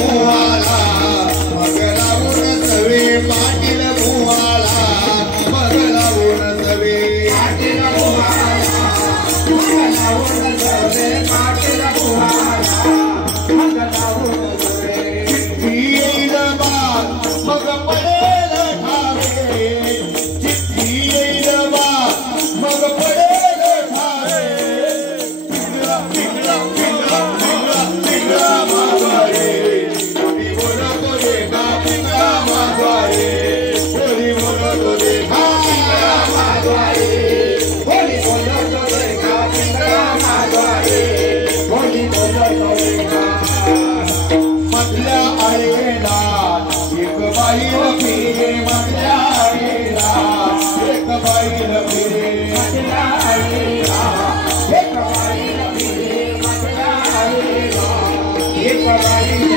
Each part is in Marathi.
बुवाला मग लावून सवे पाटील बुवाला मग लावून सवे पाटील बुवाला मग लावून सवे पाटील बुवाला मग लावून सवे येईल बाग मग पडेल ठावे चिठ्ठी येईल बाग मग पडेल ठावे पिंगळा पिंगळा पिंगळा पिंगळा पिंगळा मागवारे कोणी बोलतो रे का पिंगळा मागवारे कोणी बोलतो रे का पिंगळा मागवारे कोणी बोलतो रे का पिंगळा मागवारे कोणी बोलतो रे का मधल्या आईला एक बाईल फिरे मधल्या आईला एक बाईल फिरे मधल्या आईला एक बाईल फिरे मधल्या आईला एक बाईल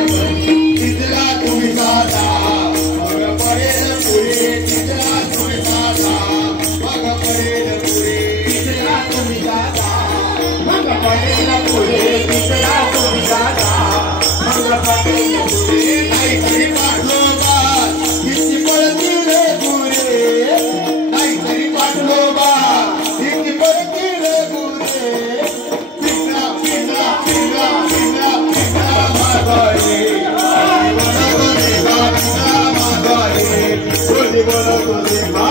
तिथला तुम्ही साधा मग पडेल पुढे तिथला तुम्ही साधा मग पडेल पुढे तिथला तुम्ही साधा मग पडेल पुढे तिथला तुम्ही साधा मग पडेल पुढे काहीतरी पाठलो बा किती पडतील गुरे काहीतरी पाठलो बा किती पडतील गुरे पिंगळा पिंगळा पिंगळा पिंगळा पिंगळा मागवारे बोलतो रे बा पिंगळा मागवारे कोणी बोलतो रे बा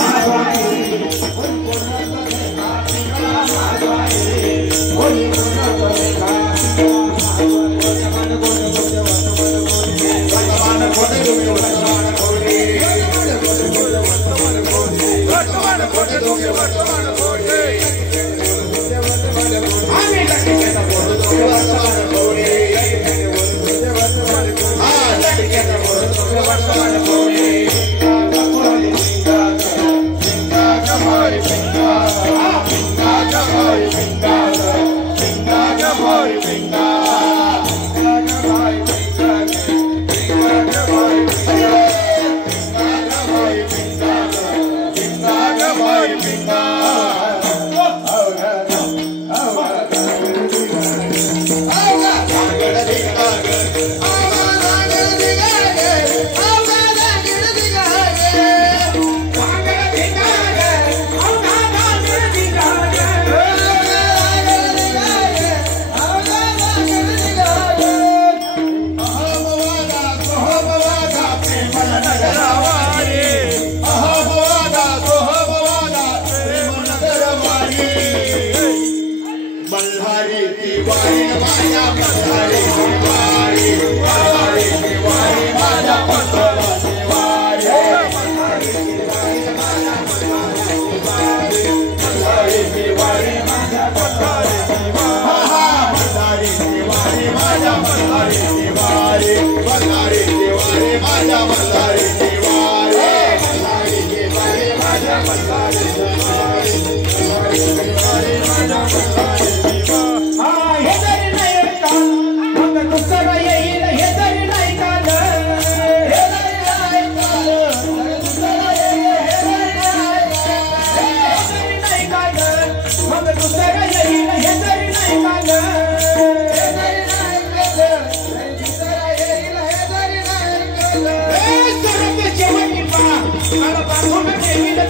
मागवारे कोणी बोलतो रे बा पिंगळा मागवारे कोणी बोलतो रे बा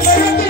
Para